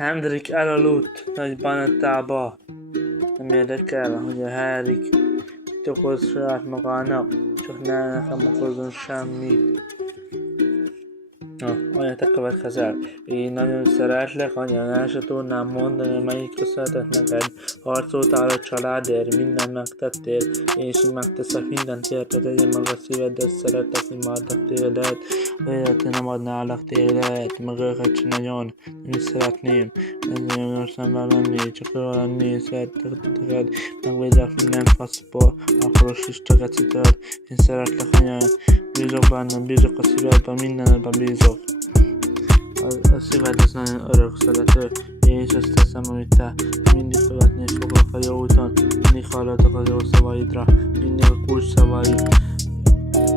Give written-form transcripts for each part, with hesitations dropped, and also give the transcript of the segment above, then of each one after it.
Hendrik elaludt nagyban a tába. Nem érdekel, hogy a Henrik mit okoz saját magának, csak ne nekem okozzon semmit. Anya, te következel. Én nagyon szeretlek, anya, el se tudnám mondani, melyik köszönhetek neked. Harcoltál a családért, mindent megtettél, én is megteszek mindent érted, tegyen meg a szívedet, szeretek, imádlak tégedet, a életén nem adnálak tégedet, meg őket sem nagyon, nem is szeretném, ez nagyon szemben lenni, csak jól lenni, szeretlek titeket, megvédek minden faszból, akkor is csak ecitőd, én szeretlek, anya, bízok bennem, bízok a szívedben, mindenedben bízok. A szíved az nagyon örök szerető, én is ezt teszem, amit te mindig követni foglak a jó úton, mindig hallgatok az jó szavaidra, mindig a kulcs szavaid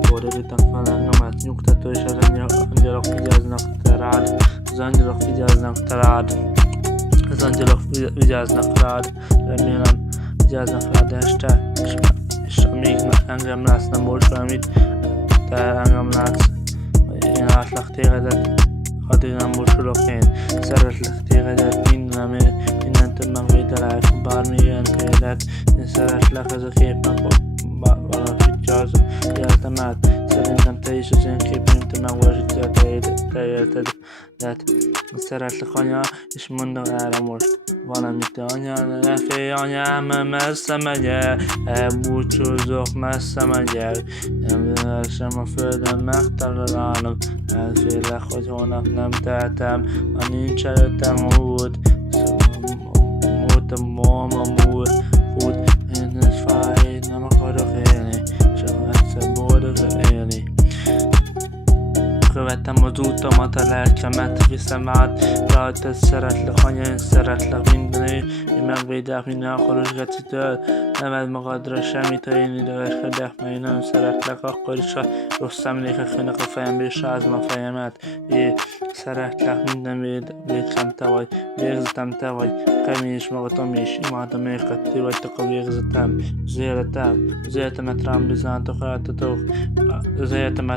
fordítanak fel engemet, nyugtató és az angyalok vigyáznak te rád, az angyalok vigyáznak te rád, az angyalok vigyáznak rád, remélem vigyáznak rád este, és amíg engem látsz, nem volt semmit, te engem látsz, én látlak tégedet, addig nem búsulok én, szeretlek tégedet, mindentől megvédelek, bármilyen tégedet, én szeretlek, ez a kép megvalósítja az életemet, szerintem te is az én képeim, te megvalósítja te életedet, szeretlek anya, és mondom erre most valamit, anya, ne félj anyám, messze megyek, elbúcsúzok, messze megyek, nem sem a földön megtalálom, elfélek, hogy holnap nem tehetem, ha nincs előttem út, múlt, én ez fáj, nem akarok élni, csak egyszer boldog élni. Követem az útomat, a lelkemet viszem át, rajtad szeretlek, anya, én szeretlek mindenütt, én megvédek minden akaros gecitől, ne vedd magadra semmit, ha én idegeskedek, mert én nem szeretlek, akkor is a rossz emlékek jönnek a fejembe, és rázom a fejemet, én szeretlek, minden védkem te vagy, végzetem te vagy, kemény is magatom is, imádom őket, ti vagytok a végzetem, az életemet rám bíznátok, az életem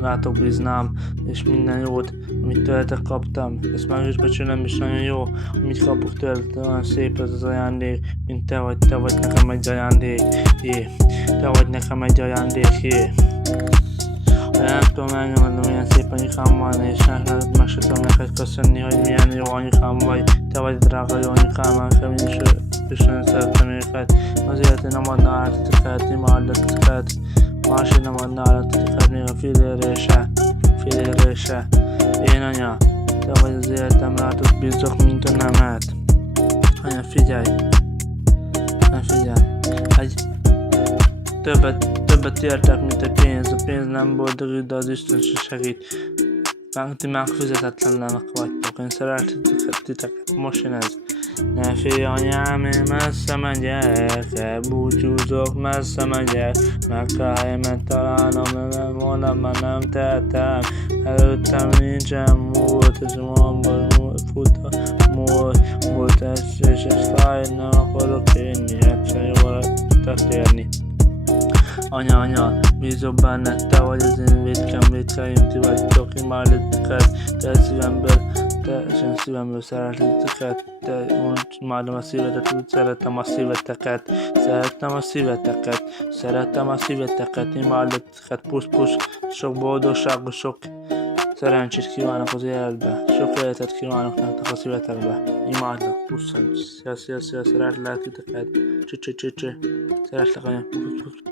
rátok bíznám, és minden jót, amit tőletek kaptam, ezt meg is becsülöm, és nagyon jó, amit kapok tőletek, olyan szép ez az ajándék, mint te vagy nekem egy ajándék, te vagy nekem egy ajándék, nem tudom elnyomni, milyen szép anyukám van, és meg se tudom neked köszönni, hogy milyen jó anyukám vagy, te vagy drága jó anyukám, nekem és nagyon szeretem őket, azért én nem adnám át titeket, imádlak titeket, másik nem adná át titeket, még a fillérre se, én anya, te vagy az életem, rátok bízok, mint a nemet, anya figyelj, többet értek, mint a pénz nem boldogít, de az Isten se segít. Ti megfizetetlenek vagytok, én szeretlek titeket, most jön ez. Ne félj anyám, én messze megyek, elbúcsúzok, messze megyek, meg kell helyemet találnom, nem volna, már nem tehetem, előttem nincsen múlt, és múlt és ez fáj, nem akarok élni, egyszer jól történni. Anya, bízok benned, te vagy az én védkeim, ti vagytok, imádlak titeket, te szívemből szeretlek titeket, imádom a szívedet, úgy szeretem a szíveteket, imádlak titeket, pusz, sok boldogságot, sok szerencsét kívánok az életbe, sok életet kívánok nektek a szívetekbe, imádlak, puszon, szia, szeretlek titeket, szeretlek anya, pusz.